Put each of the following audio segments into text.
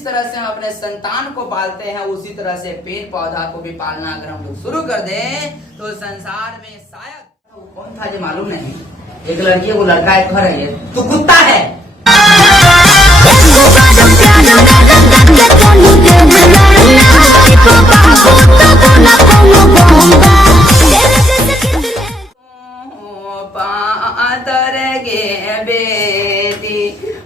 जिस तरह से हम अपने संतान को पालते हैं उसी तरह से पेड़ पौधा को भी पालना अगर हम लोग शुरू कर दें तो संसार में शायद कौन था जो मालूम नहीं, एक लड़की को लड़का एक घर है, तू कुत्ता है। पातर गे बेटी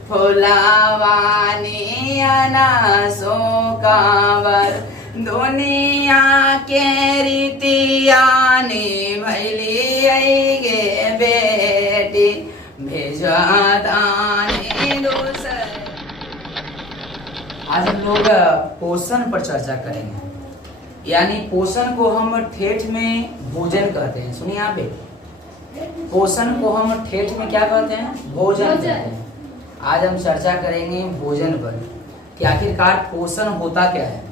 फुलावानी अनासो कावर दुनिया के रीतियानी भैली गे बेटी भेजा दानी दूसर। आज हम लोग पोषण पर चर्चा करेंगे, यानी पोषण को हम ठेठ में भोजन कहते हैं। सुनिए यहाँ पे, पोषण को हम ठेठ में क्या कहते हैं? भोजन कहते हैं। आज हम चर्चा करेंगे भोजन पर कि आखिरकार पोषण होता क्या है।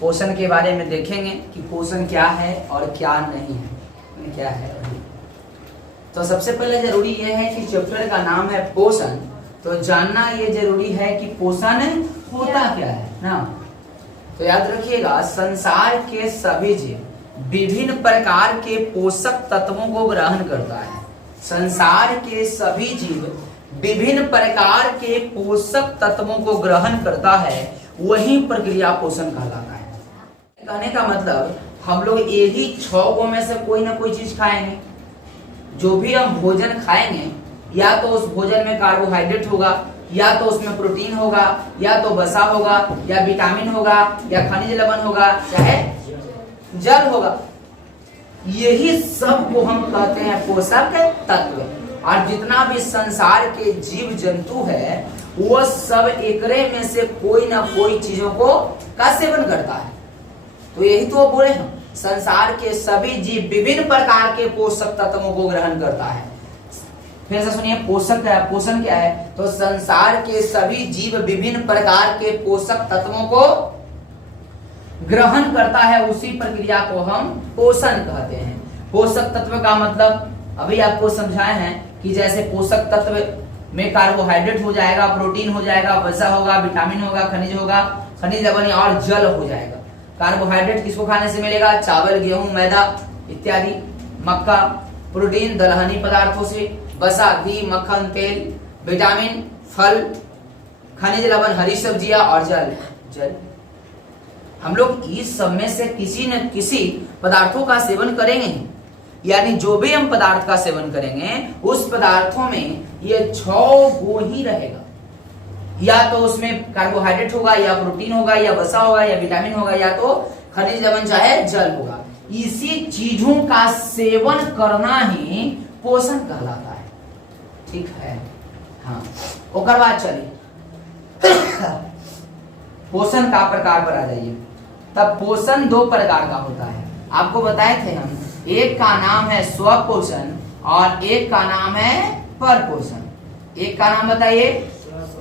पोषण के बारे में देखेंगे कि पोषण क्या है और क्या नहीं है, क्या है। तो सबसे पहले जरूरी यह है कि चैप्टर का नाम है पोषण, तो जानना ये जरूरी है कि पोषण होता क्या है ना। तो याद रखिएगा, संसार के सभी जीव विभिन्न प्रकार के पोषक तत्वों को ग्रहण करता है। संसार के सभी जीव विभिन्न प्रकार के पोषक तत्वों को ग्रहण करता है, वही प्रक्रिया पोषण कहलाता है। कहने का मतलब हम लोग यही 6 गो में से कोई ना कोई चीज खाएंगे। जो भी हम भोजन खाएंगे, या तो उस भोजन में कार्बोहाइड्रेट होगा, या तो उसमें प्रोटीन होगा, या तो वसा होगा, या विटामिन होगा, या खनिज लवण होगा, चाहे जल होगा। यही सब को हम कहते हैं पोषक तत्व। और जितना भी संसार के जीव जंतु है वो सब एकरे में से कोई ना कोई चीजों को का सेवन करता है। तो यही तो बोले हम, संसार के सभी जीव विभिन्न प्रकार के पोषक तत्वों को ग्रहण करता है। फिर से सुनिए, पोषण क्या है? तो संसार के सभी जीव विभिन्न प्रकार के पोषक तत्वों को ग्रहण करता है, उसी प्रक्रिया को हम पोषण कहते हैं। पोषक तत्व का मतलब अभी आपको समझाए हैं कि जैसे पोषक तत्व में कार्बोहाइड्रेट हो जाएगा, प्रोटीन हो जाएगा, वसा होगा, विटामिन होगा, खनिज लवण और जल हो जाएगा। कार्बोहाइड्रेट किसको खाने से मिलेगा? चावल, गेहूं, मैदा इत्यादि, मक्का। प्रोटीन दलहनी पदार्थों से, वसा घी, मक्खन, तेल, विटामिन फल, खनिज लवण हरी सब्जियां और जल। हम लोग इस सब में से किसी न किसी पदार्थों का सेवन करेंगे, यानी जो भी हम पदार्थ का सेवन करेंगे उस पदार्थों में ये 6 गो ही रहेगा। या तो उसमें कार्बोहाइड्रेट होगा, या प्रोटीन होगा, या वसा होगा, या विटामिन होगा, या तो खनिज लवण चाहे जल होगा। इसी चीजों का सेवन करना ही पोषण कहलाता है। ठीक है, हाँ। ओकर बाद चलिए पोषण का प्रकार पर आ जाइए। तब पोषण 2 प्रकार का होता है। आपको बताए थे हम, एक का नाम है स्वपोषण और एक का नाम है परपोषण। एक का नाम बताइए,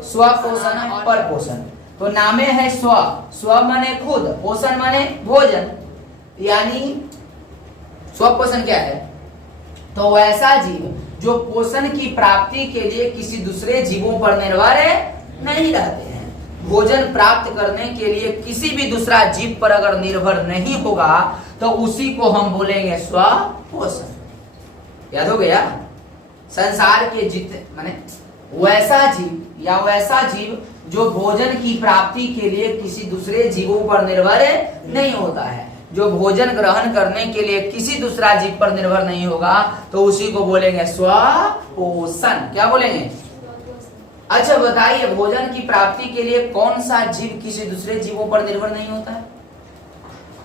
स्वपोषण और परपोषण। तो नामे है स्व माने खुद, पोषण माने भोजन। यानी स्वपोषण क्या है? तो वैसा जीव जो पोषण की प्राप्ति के लिए किसी दूसरे जीवों पर निर्भर नहीं रहते हैं। भोजन प्राप्त करने के लिए किसी भी दूसरा जीव पर अगर निर्भर नहीं होगा तो उसी को हम बोलेंगे स्वपोषण। याद हो गया? संसार के जितने माने वैसा जीव या वैसा जीव जो भोजन की प्राप्ति के लिए किसी दूसरे जीवों पर निर्भर नहीं होता है, जो भोजन ग्रहण करने के लिए किसी दूसरा जीव पर निर्भर नहीं होगा, तो उसी को बोलेंगे स्वपोषण। क्या बोलेंगे? अच्छा बताइए, भोजन की प्राप्ति के लिए कौन सा जीव किसी दूसरे जीवों पर निर्भर नहीं होता है?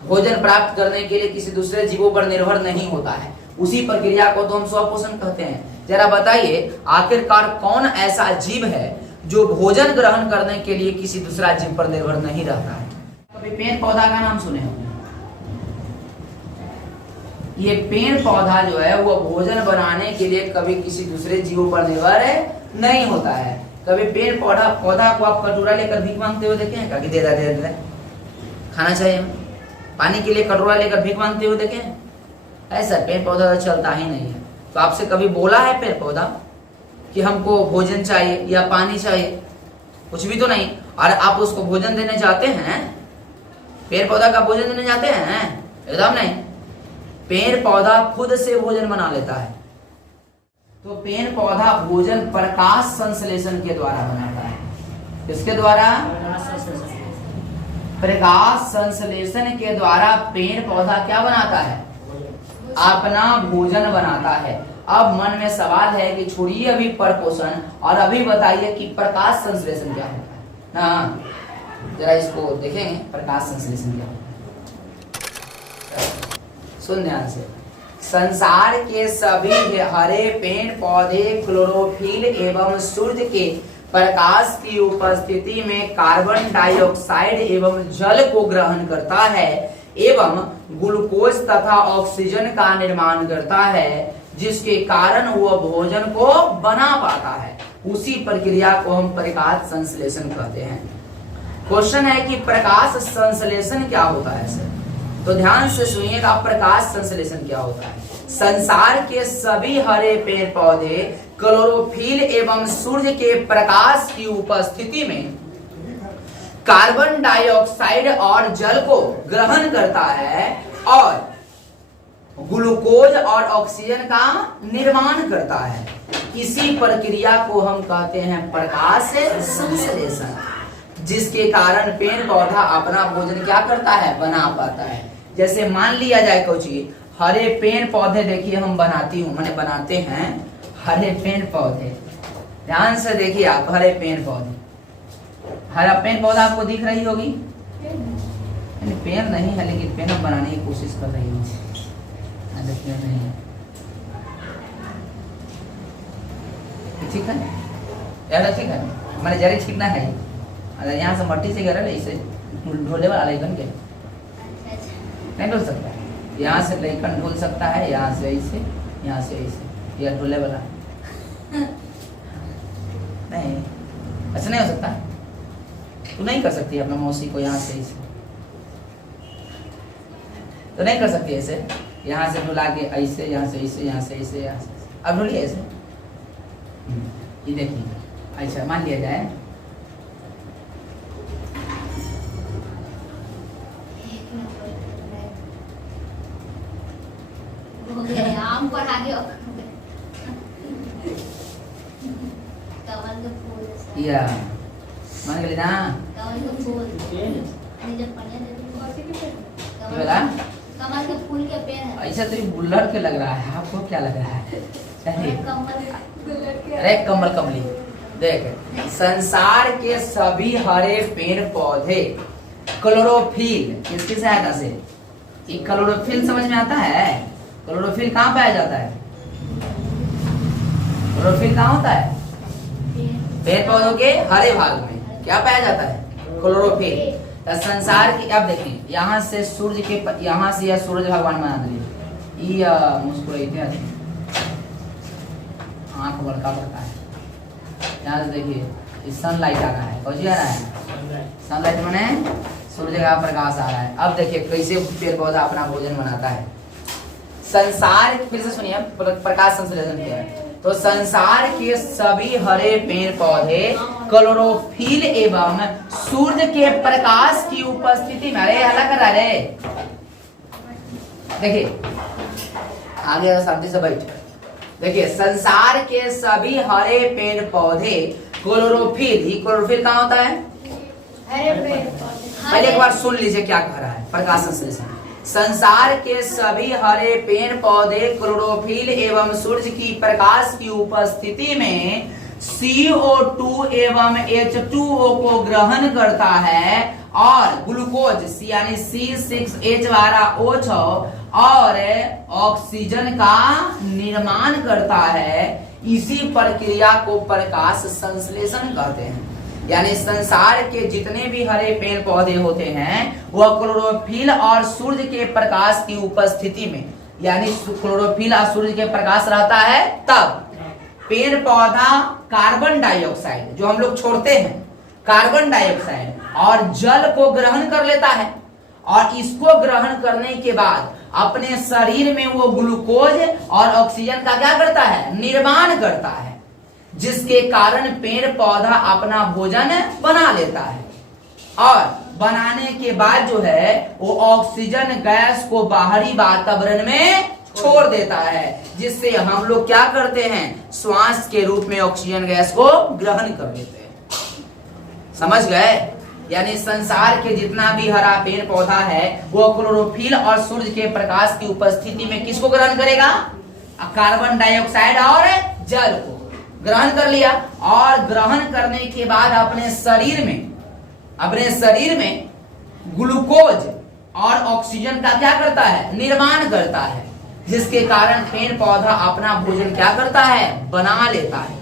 भोजन प्राप्त करने के लिए किसी दूसरे जीवों पर निर्भर नहीं होता है, उसी प्रक्रिया को तो हम स्वपोषण कहते हैं। जरा बताइए, आखिरकार कौन ऐसा जीव है जो भोजन ग्रहण करने के लिए किसी दूसरा जीव पर निर्भर नहीं रहता है? कभी पेड़ पौधा का नाम सुने होंगे। ये पेड़ पौधा जो है वो भोजन बनाने के लिए कभी किसी दूसरे जीवों पर निर्भर नहीं होता है। कभी पेड़ पौधा को आप कटोरा लेकर भीख मांगते हुए देखे हैं? दे दे खाना चाहिए, पानी के लिए कटोरा लेकर भीख मांगते हुए देखे? ऐसा पेड़ पौधा तो चलता ही नहीं है। तो आपसे कभी बोला है पेड़ पौधा कि हमको भोजन चाहिए या पानी चाहिए? कुछ भी तो नहीं। और आप उसको भोजन देने जाते हैं? पेड़ पौधा का भोजन देने जाते हैं? एकदम नहीं। पेड़ पौधा खुद से भोजन बना लेता है। तो पेड़ पौधा भोजन प्रकाश संश्लेषण के द्वारा बनाता है। किसके द्वारा? प्रकाश संश्लेषण के द्वारा पेड़ पौधा क्या बनाता है? अपना भोजन बनाता है। अब मन में सवाल है कि छोड़िए अभी परपोषण और अभी बताइए कि प्रकाश संश्लेषण क्या होता है ना। जरा इसको देखेंगे, प्रकाश संश्लेषण क्या होता है। सुन ध्यान से। संसार के सभी हरे पेड़ पौधे क्लोरोफिल एवं सूर्य के प्रकाश की उपस्थिति में कार्बन डाइऑक्साइड एवं जल को ग्रहण करता है एवं ग्लूकोज तथा ऑक्सीजन का निर्माण करता है, जिसके कारण वह भोजन को बना पाता है। उसी प्रक्रिया को हम प्रकाश संश्लेषण कहते हैं। क्वेश्चन है कि प्रकाश संश्लेषण क्या होता है सर? तो ध्यान से सुनिएगा, प्रकाश संश्लेषण क्या होता है। संसार के सभी हरे पेड़ पौधे क्लोरोफिल एवं सूर्य के प्रकाश की उपस्थिति में कार्बन डाइऑक्साइड और जल को ग्रहण करता है और ग्लूकोज और ऑक्सीजन का निर्माण करता है। इसी प्रक्रिया को हम कहते हैं प्रकाश संश्लेषण, जिसके कारण पेड़ पौधा अपना भोजन क्या करता है? बना पाता है। जैसे मान लिया जाए कुछ हरे पेड़ पौधे, देखिए हम मैंने बनाते हैं हरे पेड़ पौधे। ध्यान से देखिए आप, हरे पेड़ पौधे, हरा पेड़ पौधा आपको दिख रही होगी। पेड़ नहीं है लेकिन पेड़ हम बनाने की कोशिश कर रही हूँ। पेड़ नहीं है, ठीक है यार, ठीक है। मैंने जरे छीटना है, अगर यहाँ से मट्टी से गिरा इसे ढोले वाला लेकिन के नहीं ढोल सकता है। यहाँ से लेकर ढोल सकता है, यहाँ से ऐसे, यहाँ से ऐसे, या ढोले वाला नहीं, ऐसा नहीं हो सकता। तू नहीं कर सकती अपना मौसी को यहाँ से ऐसे, तो नहीं कर सकती ऐसे। यहाँ से ढुला के ऐसे, यहाँ से ऐसे, यहाँ से ऐसे, यहाँ से। अब ढूलिए ऐसे, ये देखिए। अच्छा मान लिया जाए आम पर आगे कमल के फूल या मान गए ना। कमल के फूल कमल के फूल के पेड़ है। ऐसा तो बुल्लर के लग रहा है, आपको क्या लग रहा है? अरे कमल कमली। देख, संसार के सभी हरे पेड़ पौधे क्लोरोफिल, किसकी सहायता से? क्लोरोफिल समझ में आता है? क्लोरोफिल कहाँ पाया जाता है? क्लोरोफिल कहाँ होता है? पेड़ पौधों के हरे भाग में क्या पाया जाता है? क्लोरोफिल। संसार की, अब देखें, यहाँ से सूर्य के, यहाँ से यह सूरज भगवान बना दिए, ये मुस्कुराते आंख बड़का बड़का है। यहाँ से देखिए सनलाइट आ रहा है, कौन आ रहा है? सनलाइट माने सूर्य का प्रकाश आ रहा है। अब देखिए कैसे पेड़ पौधा अपना भोजन बनाता है। संसार, फिर से सुनिए, प्रकाश संश्लेषण क्या है। तो संसार के सभी हरे पेड़ पौधे क्लोरोफिल एवं सूर्य के प्रकाश की उपस्थिति में, अरे हल्ला कर रहा है, देखिए आगे शांति से बैठ। देखिए, संसार के सभी हरे पेड़ पौधे क्लोरोफिल, ही क्लोरोफिल कहाँ होता है? हरे पेड़ पौधे। पहले एक बार सुन लीजिए क्या कह रहा है प्रकाश संश्लेषण। संसार के सभी हरे पेड़ पौधे क्लोरोफिल एवं सूर्य की प्रकाश की उपस्थिति में CO2 एवं H2O को ग्रहण करता है और ग्लूकोज यानी C6H12O6 और ऑक्सीजन का निर्माण करता है। इसी प्रक्रिया को प्रकाश संश्लेषण कहते हैं। यानी संसार के जितने भी हरे पेड़ पौधे होते हैं वह क्लोरोफिल और सूर्य के प्रकाश की उपस्थिति में, यानी क्लोरोफिल और सूर्य के प्रकाश रहता है तब पेड़ पौधा कार्बन डाइऑक्साइड जो हम लोग छोड़ते हैं, कार्बन डाइऑक्साइड और जल को ग्रहण कर लेता है और इसको ग्रहण करने के बाद अपने शरीर में वो ग्लूकोज और ऑक्सीजन का क्या करता है? निर्माण करता है। जिसके कारण पेड़ पौधा अपना भोजन बना लेता है और बनाने के बाद जो है वो ऑक्सीजन गैस को बाहरी वातावरण में छोड़ देता है, जिससे हम लोग क्या करते हैं, श्वास के रूप में ऑक्सीजन गैस को ग्रहण कर लेते हैं। समझ गए? यानी संसार के जितना भी हरा पेड़ पौधा है वो क्लोरोफिल और सूर्य के प्रकाश की उपस्थिति में किसको ग्रहण करेगा, कार्बन डाइऑक्साइड और जल को ग्रहण कर लिया। और ग्रहण करने के बाद अपने शरीर में ग्लूकोज और ऑक्सीजन का क्या करता है, निर्माण करता है, जिसके कारण पेड़ पौधा अपना भोजन क्या करता है, बना लेता है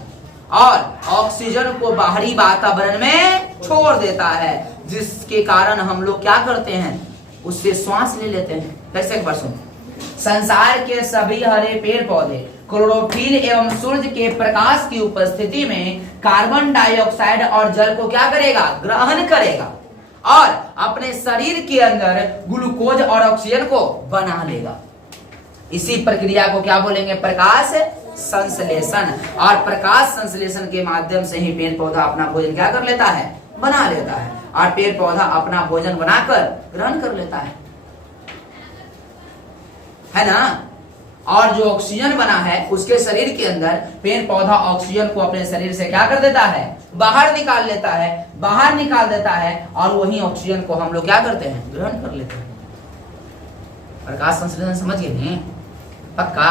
और ऑक्सीजन को बाहरी वातावरण में छोड़ देता है, जिसके कारण हम लोग क्या करते हैं, उससे श्वास ले लेते हैं। कैसे एक बार सुन, संसार के सभी हरे पेड़ पौधे क्लोरोफिल एवं सूर्य के प्रकाश की उपस्थिति में कार्बन डाइऑक्साइड और जल को क्या करेगा, ग्रहण करेगा और अपने शरीर के अंदर ग्लूकोज और ऑक्सीजन को बना लेगा। इसी प्रक्रिया को क्या बोलेंगे, प्रकाश संश्लेषण। और प्रकाश संश्लेषण के माध्यम से ही पेड़ पौधा अपना भोजन क्या कर लेता है, बना लेता है और पेड़ पौधा अपना भोजन बनाकर ग्रहण कर लेता है ना। और जो ऑक्सीजन बना है उसके शरीर के अंदर पेड़ पौधा ऑक्सीजन को अपने शरीर से क्या कर देता है, बाहर निकाल देता है और वही ऑक्सीजन को हम लोग क्या करते हैं, ग्रहण कर लेते हैं। प्रकाश संश्लेषण समझ गए नहीं? पक्का?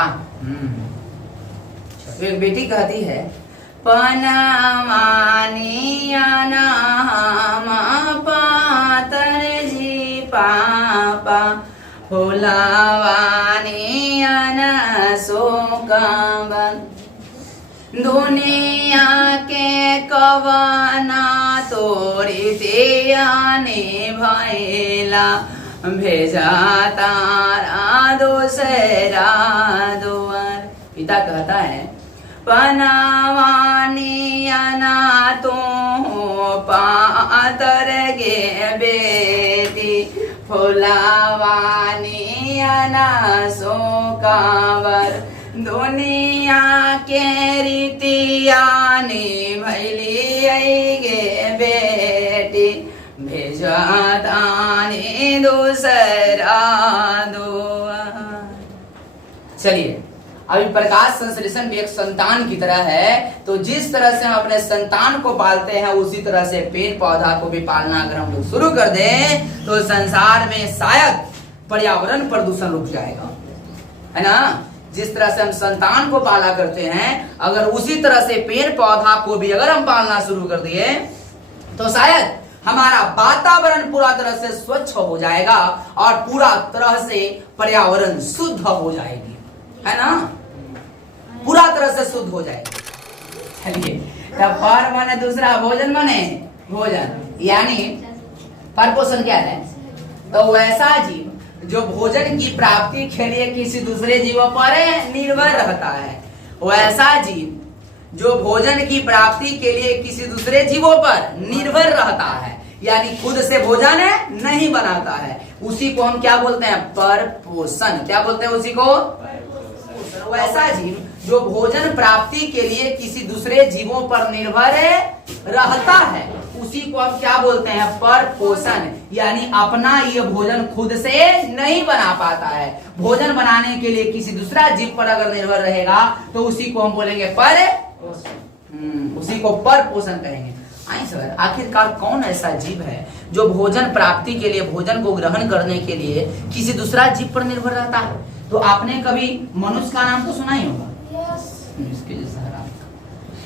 एक बेटी कहती है, पातर जी पापा फुलावानी दुनिया के कवना तोड़ी दियाने भैला भेजा तारा दूसरा दुआर। पिता कहता है, पनावानी अना तो पातर गे बेटी फुलावानी अना सोकावर दुनिया के रीतियानी भैली गे बेटी भेजा तानी दूसरा दुआर। चलिए, अभी प्रकाश संश्लेषण भी एक संतान की तरह है, तो जिस तरह से हम अपने संतान को पालते हैं उसी तरह से पेड़ पौधा को भी पालना अगर हम लोग शुरू कर दें तो संसार में शायद पर्यावरण प्रदूषण रुक जाएगा, है ना। जिस तरह से हम संतान को पाला करते हैं, अगर उसी तरह से पेड़ पौधा को भी अगर हम पालना शुरू कर दिए तो शायद हमारा वातावरण पूरा तरह से स्वच्छ हो जाएगा और पूरा तरह से पर्यावरण शुद्ध हो जाएगी, है ना, पूरा तरह से शुद्ध हो जाएगी। चलिए, तब पर माने दूसरा भोजन माने भोजन, यानी परपोषण क्या है, तो वैसा जीव जो भोजन की प्राप्ति के लिए किसी दूसरे जीवों पर निर्भर रहता है, वैसा जीव जो भोजन की प्राप्ति के लिए किसी दूसरे जीवों पर निर्भर रहता है, यानी खुद से भोजन नहीं बनाता है, उसी को हम क्या बोलते हैं, परपोषण। क्या बोलते हैं उसी को? वैसा जीव जो भोजन प्राप्ति के लिए किसी दूसरे जीवों पर निर्भर रहता है, उसी को हम क्या बोलते हैं, परपोषण। यानी अपना ये भोजन खुद से नहीं बना पाता है, भोजन बनाने के लिए किसी दूसरा जीव पर अगर निर्भर रहेगा तो उसी को हम बोलेंगे परपोषण, उसी को परपोषण कहेंगे। आई सर, आखिरकार कौन ऐसा जीव है जो भोजन प्राप्ति के लिए, भोजन को ग्रहण करने के लिए किसी दूसरा जीव पर निर्भर रहता है? तो आपने कभी मनुष्य का नाम तो सुना ही होगा, इसके जैसा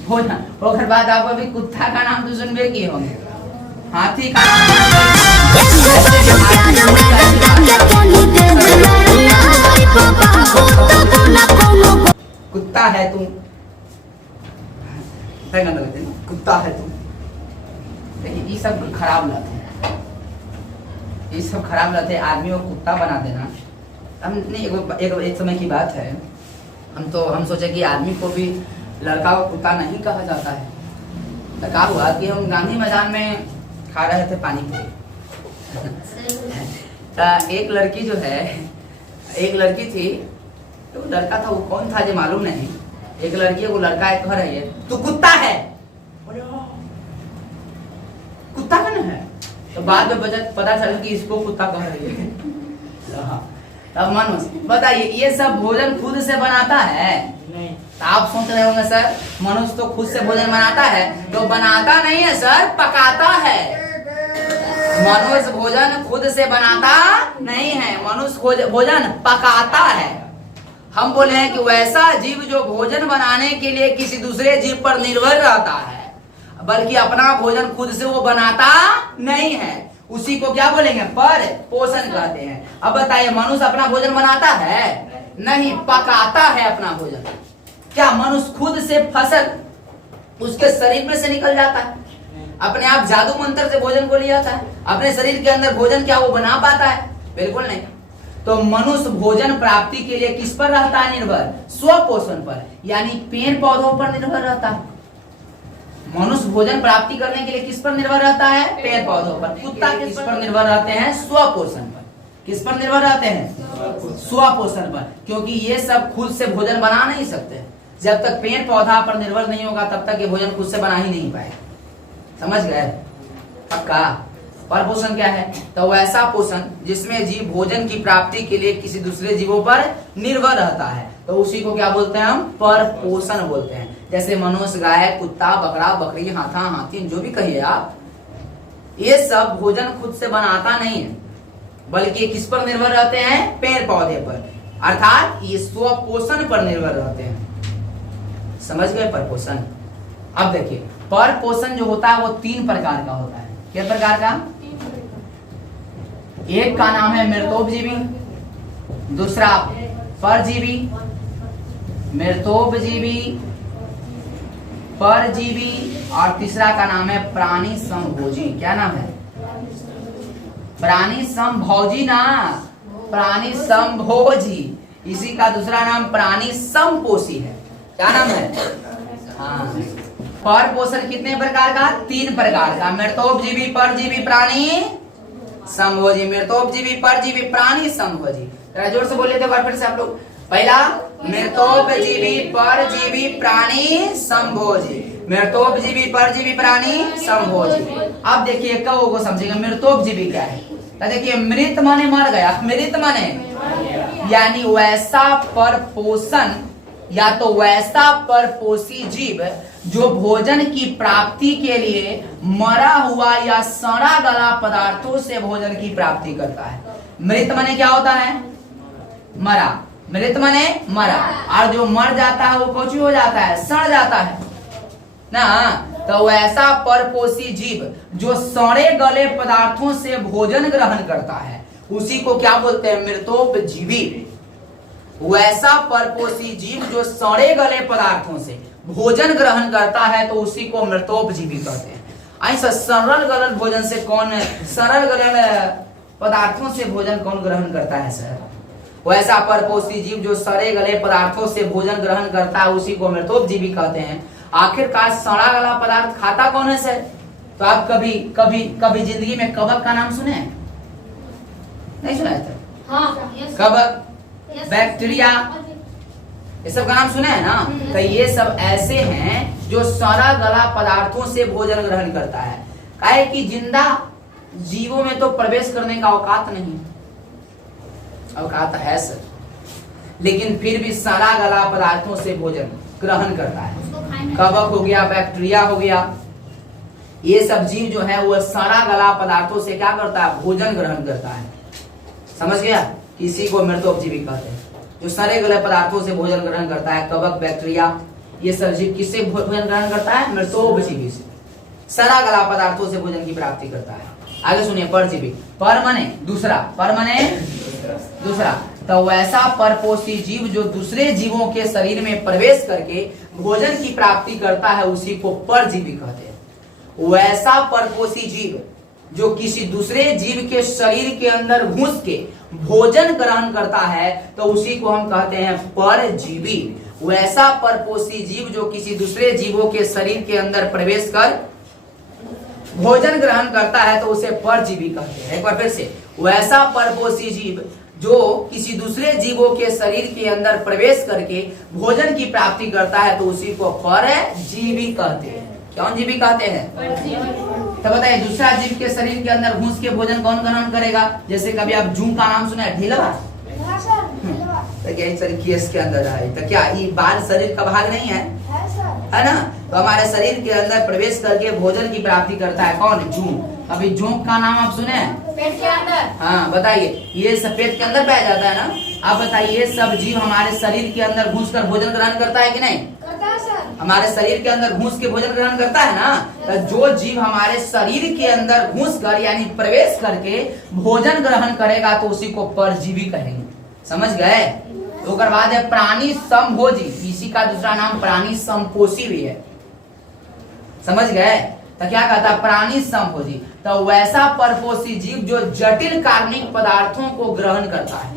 भोजन होकर बाद आप अभी कुत्ता का नाम तो सुनबे किए होंगे, हाथी का कुत्ता है तू, कुत्ता है तू, ये सब खराब लत है, ये सब खराब लत है, आदमियों को कुत्ता बना देना। हम नहीं, एक समय की बात है, हम सोचे कि आदमी को भी लड़का को कुत्ता नहीं कहा जाता है। तो क्या हुआ कि हम गांधी मैदान में खा रहे थे पानी पूरी, तो एक लड़की जो है, एक लड़की थी, तो लड़का था, वो कौन था जो मालूम नहीं, एक लड़की को लड़का एक कह रही है तू कुत्ता है, बोले कुत्ता का है, तो बाद में पता चला कि इसको कुत्ता कह रही है। अब मनुष्य बताइए ये सब भोजन खुद से बनाता है? नहीं। तो आप सोच रहे होंगे सर मनुष्य तो खुद से भोजन बनाता है, तो बनाता नहीं है सर, पकाता है। मनुष्य भोजन खुद से बनाता नहीं है, मनुष्य भोजन पकाता है। हम बोले हैं कि वैसा जीव जो भोजन बनाने के लिए किसी दूसरे जीव पर निर्भर रहता है, बल्कि अपना भोजन खुद से वो बनाता नहीं है, उसी को क्या बोलेंगे? पर पोषण कहते हैं। अब बताइए मनुष्य अपना भोजन बनाता है? नहीं, पकाता है अपना भोजन। क्या मनुष्य खुद से फसल उसके शरीर में से निकल जाता है? अपने आप जादू मंत्र से भोजन को लिया था? अपने शरीर के अंदर भोजन क्या वो बना पाता है? बिल्कुल नहीं। तो मनुष्य भोजन प्राप्ति के लिए किस पर रहता है निर्भर? स्वपोषण पर, यानी पेड़ पौधों पर निर्भर रहता है। मनुष्य भोजन प्राप्ति करने के लिए किस पर निर्भर रहता है? पेड़ पौधों पर। कुत्ता किस पर निर्भर रहते हैं? स्वपोषण पर। किस पर निर्भर रहते हैं? स्वपोषण पर, क्योंकि ये सब खुद से भोजन बना नहीं सकते। जब तक पेड़ पौधा पर निर्भर नहीं होगा तब तक ये भोजन खुद से बना ही नहीं पाएगा। समझ गए? पक्का? पर पोषण क्या है? तो वैसा पोषण जिसमें जीव भोजन की प्राप्ति के लिए किसी दूसरे जीवों पर निर्भर रहता है, तो उसी को क्या बोलते हैं? हम पर पोषण बोलते हैं। जैसे मनुष्य, गाय, कुत्ता, बकरा, बकरी, हाथा, हाथी, जो भी कहिए आप, ये सब भोजन खुद से बनाता नहीं है, बल्कि किस पर निर्भर रहते हैं? पेड़ पौधे पर, अर्थात ये स्वपोषण पर निर्भर रहते हैं। समझ गए पर पोषण? अब देखिए पर पोषण जो होता है वो 3 प्रकार का होता है। क्या प्रकार का? एक का नाम है मृतोपजीवी, दूसरा परजीवी, मृतोपजीवी, परजीवी, और तीसरा का नाम है प्राणी संभोजी। क्या नाम है? प्राणी संभोजी ना, प्राणी संभोजी। इसी का दूसरा नाम प्राणी संपोषी है। क्या नाम है? हाँ। पर पोषण कितने प्रकार का? 3 प्रकार का। मृतोपजीवी, परजीवी, प्राणी संभोजी। मृतोपजीवी, परजीवी, प्राणी संभोजी। जरा जोर से बोलिए तो फिर से आप लोग। पहला मृतोपजीवी, परजीवी, प्राणी संभोजी। मृतोपजीवी, परजीवी, प्राणी संभोजी। अब देखिए कौ को समझेगा मृतोपजीवी क्या है। तो देखिए मृत माने मर गया, मृत माने यानी वैसा पर पोषण या तो वैसा परपोषी जीव जो भोजन की प्राप्ति के लिए मरा हुआ या सड़ा गला पदार्थों से भोजन की प्राप्ति करता है। मृत माने क्या होता है? मरा। मृत माने मरा, और जो मर जाता है वो कुछ हो जाता है? सड़ जाता है ना। तो वैसा परपोषी जीव जो सड़े गले पदार्थों से भोजन ग्रहण करता है उसी को क्या बोलते हैं? मृतोपजीवी। वैसा परपोषी जीव जो सड़े गले पदार्थों से भोजन ग्रहण करता है तो उसी को मृतोपजीवी कहते हैं। ऐसा सरल गलल भोजन से कौन, सरल गलल पदार्थों से भोजन कौन ग्रहण करता है सर? वैसा परपोषी जीव जो सड़े गले पदार्थों से भोजन ग्रहण करता है उसी को मृतोपजीवी कहते हैं। आखिरकार सड़ा गला पदार्थ खाता कौन है सर? तो आप कभी कभी कभी जिंदगी में कबक का नाम सुने? नहीं सुना है? कबक, बैक्टीरिया, ये सब का नाम सुने हैं ना। तो ये सब ऐसे हैं जो सड़ा गला पदार्थों से भोजन ग्रहण करता है। काहे कि जिंदा जीवों में तो प्रवेश करने का औकात नहीं, औकात है सर, लेकिन फिर भी सड़ा गला पदार्थों से भोजन ग्रहण करता है। कवक हो गया, बैक्टीरिया हो गया, ये सब जीव जो है वो सड़ा गला पदार्थों से क्या करता है? भोजन ग्रहण करता है। समझ गया? किसी को मृतोपजीवी कहते हैं जो सड़े गले पदार्थों से भोजन ग्रहण करता है। कवक, बैक्टीरिया, ये सब जीव किससे भोजन ग्रहण करता है? मृतोपजीवी से, सड़ा गला पदार्थों से भोजन की प्राप्ति करता है। आगे सुनिए परजीवी। पर माने दूसरा, पर माने दूसरा। तो वैसा परपोषी जीव जो दूसरे जीवों के शरीर में प्रवेश करके भोजन की प्राप्ति करता है उसी को परजीवी कहते हैं। वैसा परपोषी जीव जो किसी दूसरे जीव के शरीर के अंदर घुस के भोजन ग्रहण करता है तो उसी को हम कहते हैं परजीवी। वैसा परपोषी जीव जो किसी दूसरे जीवों के शरीर के अंदर प्रवेश कर भोजन ग्रहण करता है तो उसे परजीवी कहते हैं। एक बार फिर से, वैसा परपोषी जीव जो किसी दूसरे जीवों के शरीर के अंदर प्रवेश करके भोजन की प्राप्ति करता है तो उसी को परजीवी कहते हैं। कौन जीवी कहते हैं? तो बताइए दूसरा जीव के शरीर के अंदर घुस के भोजन कौन ग्रहण करेगा? जैसे कभी आप जू का नाम सुना है? ढीलवा। तो क्या सर केस के अंदर है तो क्या ये बाल शरीर का भाग नहीं है ना? तो हमारे शरीर के अंदर प्रवेश करके भोजन की प्राप्ति करता है कौन? जू। अभी जोंक का नाम आप सुने हैं? पेट के अंदर। हाँ बताइए, ये सब पेट के अंदर पाया जाता है ना? आप बताइए सब जीव हमारे शरीर के अंदर घुसकर भोजन ग्रहण करता है कि नहीं? करता है सर। हमारे शरीर के अंदर घुस के भोजन ग्रहण करता है ना? तो जो जीव हमारे शरीर के अंदर घुस कर यानी प्रवेश करके भोजन ग्रहण करेगा तो उसी को परजीवी कहेंगे। समझ गए? तो बाद है प्राणी संभोजी, इसी का दूसरा नाम प्राणी संपोषी भी है। समझ गए? तो क्या कहता है? प्राणी संभोजी, तो वैसा परपोषी जीव जो जटिल कार्बनिक पदार्थों को ग्रहण करता है।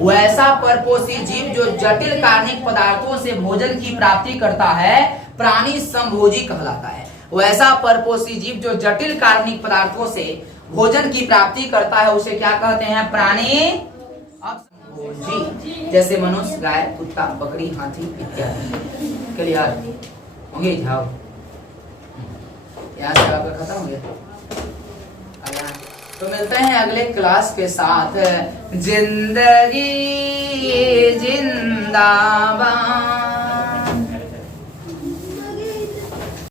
वैसा परपोषी जीव जो जटिल कार्बनिक पदार्थों से भोजन की प्राप्ति करता है प्राणी संभोजी कहलाता है। वैसा परपोषी जीव जो जटिल कार्बनिक पदार्थों से भोजन की प्राप्ति करता है उसे क्या कहते हैं? प्राणी अपसंभोजी। जैसे मनुष्य, गाय, कुत्ता, बकरी, हाथी इत्यादि। क्लियर होंगे? जाओ यहाँ से आपका खत्म हो गया। तो मिलते हैं अगले क्लास के साथ। जिंदगी जिंदाबाद।